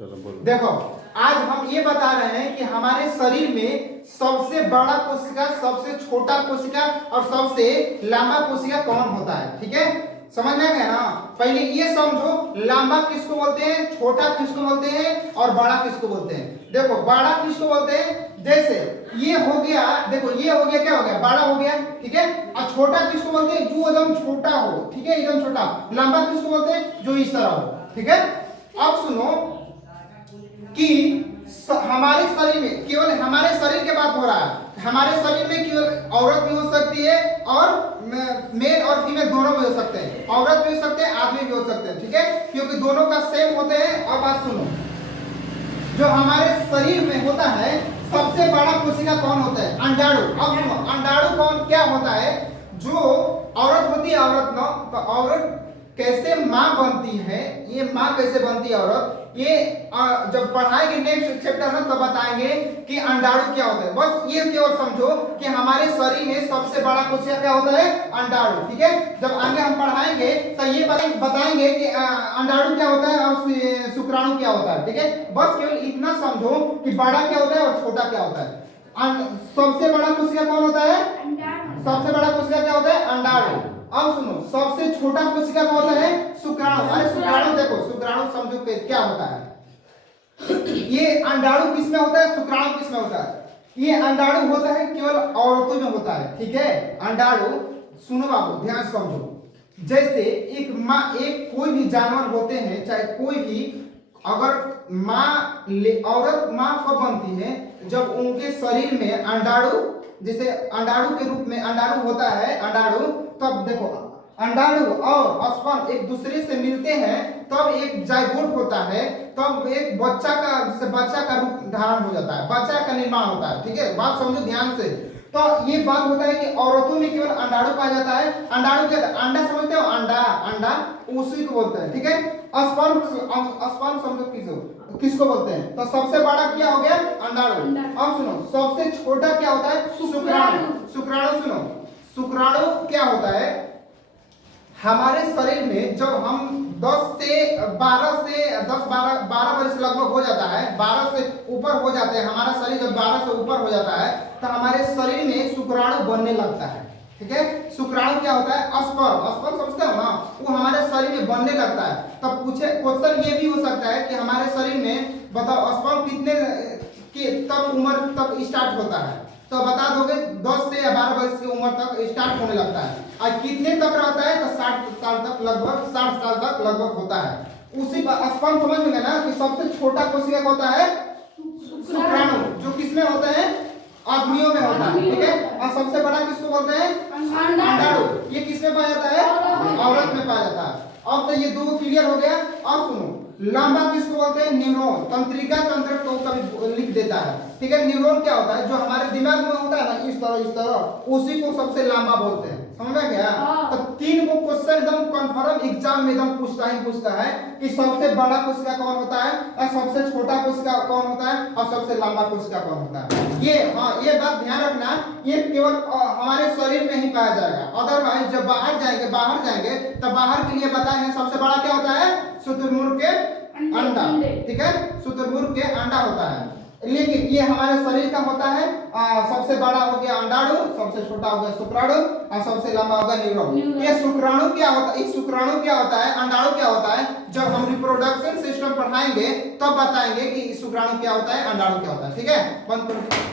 चलो बोलो। देखो आज हम ये बता रहे हैं कि हमारे शरीर में सबसे बड़ा कोशिका, सबसे छोटा कोशिका और सबसे लंबा कोशिका कौन होता है। ठीक है, समझ में आ गया ना। पहले ये समझो लंबा किसको बोलते हैं, छोटा किसको बोलते हैं और बड़ा किसको बोलते हैं। देखो बड़ा किसको बोलते हैं, जैसे ये हो गया, देखो ये हो गया, क्या हो गया, बड़ा हो गया। ठीक है, और छोटा किसको बोलते हैं, जो एकदम छोटा हो। ठीक है, एकदम छोटा। लंबा किसको बोलते हैं, जो इस तरह हो। ठीक है, अब सुनो कि हमारे शरीर में, केवल हमारे शरीर की बात हो रहा है, हमारे शरीर में केवल औरत भी हो सकती है और मेल और फीमेल दोनों भी हो सकते हैं, औरत भी हो सकते हैं, आदमी भी हो सकते हैं। ठीक है, क्योंकि दोनों का सेम होते हैं। अब बात सुनो, जो हमारे शरीर में होता है सबसे बड़ा कोशिका कौन होता है, अंडाणु। अब सुनो अंडाणु कौन क्या होता है, जो औरत होती है, औरत ना, तो औरत कैसे मां बनती है, ये मां कैसे बनती है औरत, ये जब पढ़ाएंगे नेक्स्ट चैप्टर में तो बताएंगे कि अंडाणु क्या होता है। बस ये केवल समझो कि हमारे शरीर में सबसे बड़ा कोशिका क्या होता है, अंडाणु। ठीक है, जब आगे हम पढ़ाएंगे तो ये बताएंगे कि अंडाणु क्या होता है और शुक्राणु क्या होता है। ठीक है, बस केवल इतना समझो कि बड़ा क्या होता है और छोटा क्या होता है। सबसे बड़ा कोशिका कौन होता है, सबसे बड़ा कोशिका क्या होता है, अंडाणु। अब सुनो सबसे छोटा कोशिका कौन होता है, शुक्राणु। अरे शुक्राणु देखो, शुक्राणु समझो क्या होता है। ये अंडाणु किसमें होता है, शुक्राणु किसमें होता है। ये अंडाणु होता है केवल औरतों में होता है। ठीक है, अंडाणु सुनो बाबू ध्यान समझो, जैसे एक माँ, एक कोई भी जानवर होते हैं, चाहे कोई भी, अगर औरत माँ कब बनती है, जब उनके शरीर में अंडाणु, जैसे अंडाणु के रूप में अंडाणु होता है, अंडाणु, तब देखो अंडाणु और स्पर्म एक दूसरे से मिलते हैं, तब एक जाइगोट होता है, तब एक बच्चा का, जैसे बच्चा का रूप धारण हो जाता है, बच्चा का निर्माण होता है। ठीक है, बात समझो ध्यान से। तो ये बात होता है कि औरतों में केवल अंडाणु पाया जाता है। अंडाणु क्या, अंडा समझते हो, अंडा, अंडा उसी को बोलते हैं। ठीक है, स्पर्म, स्पर्म समझो किसको बोलते हैं। तो सबसे बड़ा क्या हो गया, अंडाणु। अब सुनो सबसे छोटा क्या होता है, शुक्राणु। शुक्राणु सुनो, शुक्राणु क्या होता है, हमारे शरीर में जब हम 10 से 12 वर्ष लगभग हो जाता है, 12 से ऊपर हो जाते हैं, हमारा शरीर जब 12 से ऊपर हो जाता है तो हमारे शरीर में शुक्राणु बनने लगता है। ठीक है, शुक्राणु क्या होता है, स्पर्म। स्पर्म समझते हो ना, वो हमारे शरीर में बनने लगता है। तब पूछे क्वेश्चन ये भी हो सकता है कि हमारे शरीर में बताओ स्पर्म कितने की तब उम्र तक स्टार्ट होता है, तो बता दोगे 10 से 12 वर्ष की उम्र तक स्टार्ट होने लगता है। और कितने तक रहता है, तो 60 साल तक, लगभग 60 साल तक लगभग होता है। उसी स्पर्म समझ में ना कि सबसे छोटा कोशिका होता है शुक्राणु, जो किसमें होता है, आदमियों में होता है। ठीक है, और सबसे बड़ा किसको बोलते हैं, अंडाणु। ये किसमें पाया जाता है, औरत में पाया जाता है। अब तो ये दो क्लियर हो गया। अब सुनो लंबा किसको बोलते हैं, न्यूरॉन। तंत्रिका तंत्र तो कभी लिख देता है। ठीक है, न्यूरॉन क्या होता है, जो हमारे दिमाग में होता है ना, इस तरह, उसी को सबसे लंबा बोलते हैं। समझ में गया। तो 3 को क्वेश्चन एकदम कंफर्म एग्जाम में एकदम पूछता है कि सबसे बड़ा कोशिका कौन होता है, और सबसे छोटा कोशिका कौन होता है, और सबसे लंबा कोशिका कौन होता है। ये ये बात ध्यान रखना, ये केवल हमारे शरीर में ही पाया जाएगा। अदरवाइज जब बाहर जाएंगे तो बाहर के लिए बताएंगे सबसे बड़ा क्या होता है, शुतुरमुर्ग के अंडा। ठीक है, शुतुरमुर्ग के अंडा होता है, लेकिन ये हमारे शरीर का होता है। सबसे बड़ा हो गया अंडाणु, सबसे छोटा हो गया शुक्राणु, और सबसे लंबा होगा न्यूरॉन। ये शुक्राणु क्या होता है, शुक्राणु क्या होता है, अंडाणु क्या होता है, जब हम रिप्रोडक्शन सिस्टम पढ़ाएंगे तब बताएंगे कि शुक्राणु क्या होता है, अंडाणु क्या होता है। ठीक है, बंद करो।